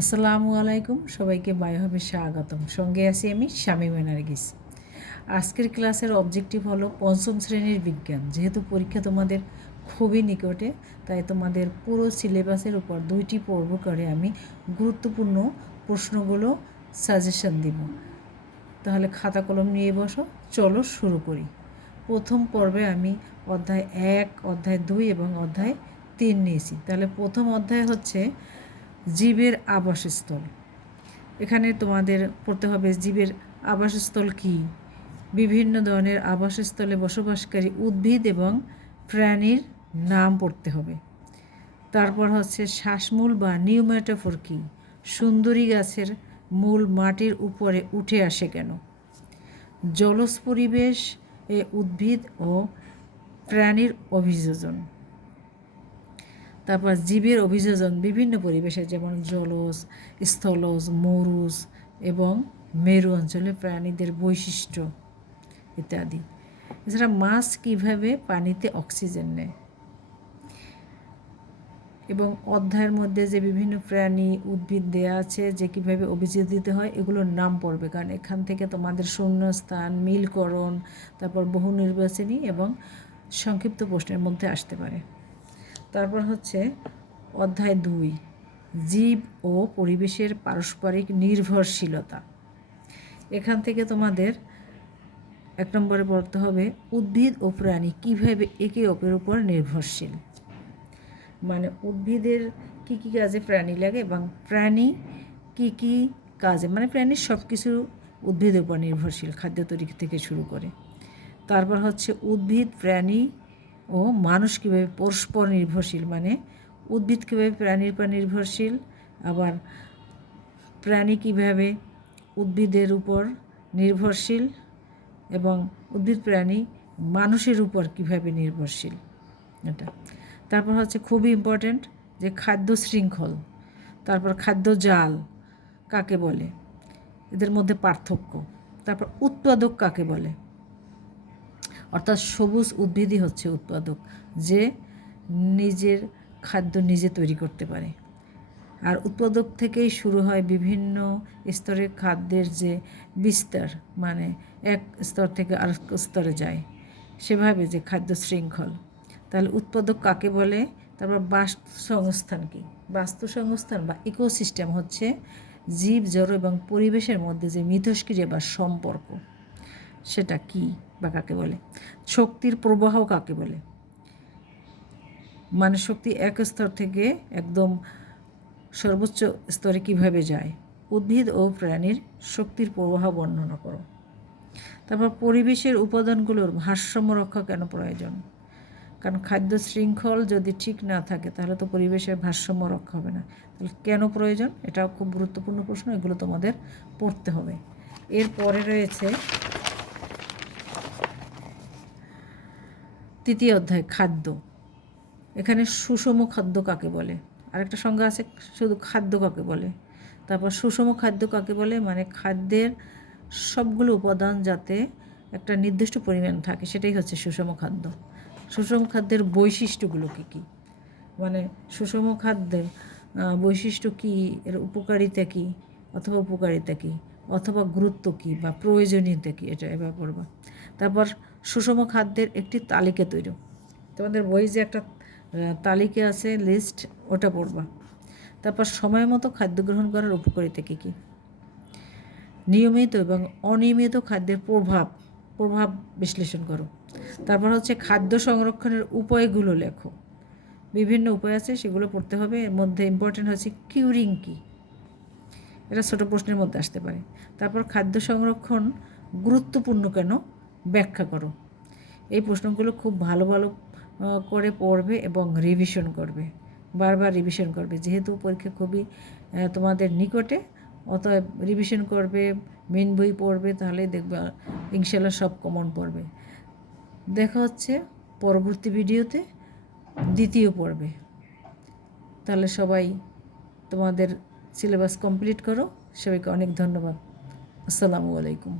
আসসালামু আলাইকুম, সবাইকে বায়োহবে স্বাগতম। সঙ্গে আছি আমি শামীমা নার্গিস। আজকের ক্লাসের অবজেক্টিভ হলো পঞ্চম শ্রেণীর বিজ্ঞান। যেহেতু পরীক্ষা তোমাদের খুবই নিকটে, তাই তোমাদের পুরো সিলেবাসের উপর 2টি পর্ব করে আমি গুরুত্বপূর্ণ প্রশ্নগুলো সাজেশন দিব। তাহলে খাতা কলম নিয়ে বসো, চলো শুরু করি। প্রথম পর্বে আমি অধ্যায় 1, অধ্যায় 2 এবং অধ্যায় 3 নিয়েছি। তাহলে প্রথম অধ্যায় হচ্ছে জীবের আবাসস্থল। এখানে তোমাদের পড়তে হবে জীবের আবাসস্থল কী, বিভিন্ন ধরনের আবাসস্থলে বসবাসকারী উদ্ভিদ এবং প্রাণীর নাম পড়তে হবে। তারপর হচ্ছে শ্বাসমূল বা নিউম্যাটোফোর কী, সুন্দরী গাছের মূল মাটির উপরে উঠে আসে কেন, জলজ পরিবেশ এ উদ্ভিদ ও প্রাণীর অভিযোজন। তারপর জীবের অভিযোজন বিভিন্ন পরিবেশে, যেমন জলজ, স্থলজ, মরুজ এবং মেরু অঞ্চলে প্রাণীদের বৈশিষ্ট্য ইত্যাদি। এছাড়া মাছ কীভাবে পানিতে অক্সিজেন নেয়, এবং অধ্যায়ের মধ্যে যে বিভিন্ন প্রাণী উদ্ভিদ দেয়া আছে যে কীভাবে অভিযোগ দিতে হয়, এগুলোর নাম পড়বে, কারণ এখান থেকে তোমাদের শূন্যস্থান, মিলকরণ, তারপর বহু নির্বাচনী এবং সংক্ষিপ্ত প্রশ্নের মধ্যে আসতে পারে। তারপর হচ্ছে অধ্যায় 2, জীব ও পরিবেশের পারস্পরিক নির্ভরশীলতা। এখান থেকে তোমাদের 1 নম্বরে পড়তে হবে উদ্ভিদ ও প্রাণী কীভাবে একে অপরের উপর নির্ভরশীল। মানে উদ্ভিদের কী কী কাজে প্রাণী লাগে এবং প্রাণী কী কী কাজে, মানে প্রাণীর সব কিছু উদ্ভিদের উপর নির্ভরশীল, খাদ্য তৈরি থেকে শুরু করে। তারপর হচ্ছে উদ্ভিদ, প্রাণী ও মানুষ কীভাবে পরস্পর নির্ভরশীল, মানে উদ্ভিদ কীভাবে প্রাণীর উপর নির্ভরশীল, আবার প্রাণী কীভাবে উদ্ভিদের উপর নির্ভরশীল, এবং উদ্ভিদ প্রাণী মানুষের উপর কীভাবে নির্ভরশীল এটা। তারপর হচ্ছে খুবই ইম্পর্ট্যান্ট যে খাদ্য শৃঙ্খল, তারপর খাদ্য জাল কাকে বলে, এদের মধ্যে পার্থক্য, তারপর উৎপাদক কাকে বলে, অর্থাৎ সবুজ উদ্ভিদই হচ্ছে উৎপাদক, যে নিজের খাদ্য নিজে তৈরি করতে পারে। আর উৎপাদক থেকেই শুরু হয় বিভিন্ন স্তরের খাদ্যের যে বিস্তার, মানে এক স্তর থেকে আরেক স্তরে যায়, সেভাবে যে খাদ্য শৃঙ্খল। তাহলে উৎপাদক কাকে বলে। তারপর বাস্তুসংস্থান কী, বাস্তুসংস্থান বা ইকোসিস্টেম হচ্ছে জীব, জড় এবং পরিবেশের মধ্যে যে মিথস্ক্রিয়া বা সম্পর্ক, সেটা কী বা কাকে বলে। শক্তির প্রবাহ কাকে বলে, মানে শক্তি এক স্তর থেকে একদম সর্বোচ্চ স্তরে কীভাবে যায়। উদ্ভিদ ও প্রাণীর শক্তির প্রবাহ বর্ণনা করো। তারপর পরিবেশের উপাদানগুলোর ভারসাম্য রক্ষা কেন প্রয়োজন, কারণ খাদ্য শৃঙ্খল যদি ঠিক না থাকে তাহলে তো পরিবেশের ভারসাম্য রক্ষা হবে না। তাহলে কেন প্রয়োজন, এটাও খুব গুরুত্বপূর্ণ প্রশ্ন, এগুলো তোমাদের পড়তে হবে। এরপরে রয়েছে 3 অধ্যায় খাদ্য। এখানে সুষম খাদ্য কাকে বলে, আরেকটা সংজ্ঞা আছে শুধু খাদ্য কাকে বলে। তারপর সুষম খাদ্য কাকে বলে, মানে খাদ্যের সবগুলো উপাদান যাতে একটা নির্দিষ্ট পরিমাণ থাকে, সেটাই হচ্ছে সুষম খাদ্য। সুষম খাদ্যের বৈশিষ্ট্যগুলো কী কী, মানে সুষম খাদ্যের বৈশিষ্ট্য কী, এর উপকারিতা কী অথবা উপকারিতা কী অথবা গুরুত্ব কী বা প্রয়োজনীয়তা কী, এটা এবার পড়বা। তারপর সুষম খাদ্যের একটি তালিকা তৈরি, তোমাদের বই যে একটা তালিকা আছে, লিস্ট, ওটা পড়বা। তারপর সময় মতো খাদ্য গ্রহণ করার উপকারিতা কী কী, নিয়মিত এবং অনিয়মিত খাদ্যের প্রভাব বিশ্লেষণ করো। তারপর হচ্ছে খাদ্য সংরক্ষণের উপায়গুলো লেখো, বিভিন্ন উপায় আছে সেগুলো পড়তে হবে। এর মধ্যে ইম্পর্টেন্ট হচ্ছে কিউরিং কী, এটা ছোটো প্রশ্নের মধ্যে আসতে পারে। তারপর খাদ্য সংরক্ষণ গুরুত্বপূর্ণ কেন ব্যাখ্যা করো। এই প্রশ্নগুলো খুব ভালো করে পড়বে এবং রিভিশন করবে, বারবার রিভিশন করবে, যেহেতু পরীক্ষা খুবই তোমাদের নিকটে, অতএব রিভিশন করবে, মেন বই পড়বে, তাহলে দেখবে ইনশাল্লাহ সব কমন পড়বে। দেখা হচ্ছে পরবর্তী ভিডিওতে 2য় পর্বে। তাহলে সবাই তোমাদের সিলেবাস কমপ্লিট করো। সবাইকে অনেক ধন্যবাদ। আসসালামু আলাইকুম।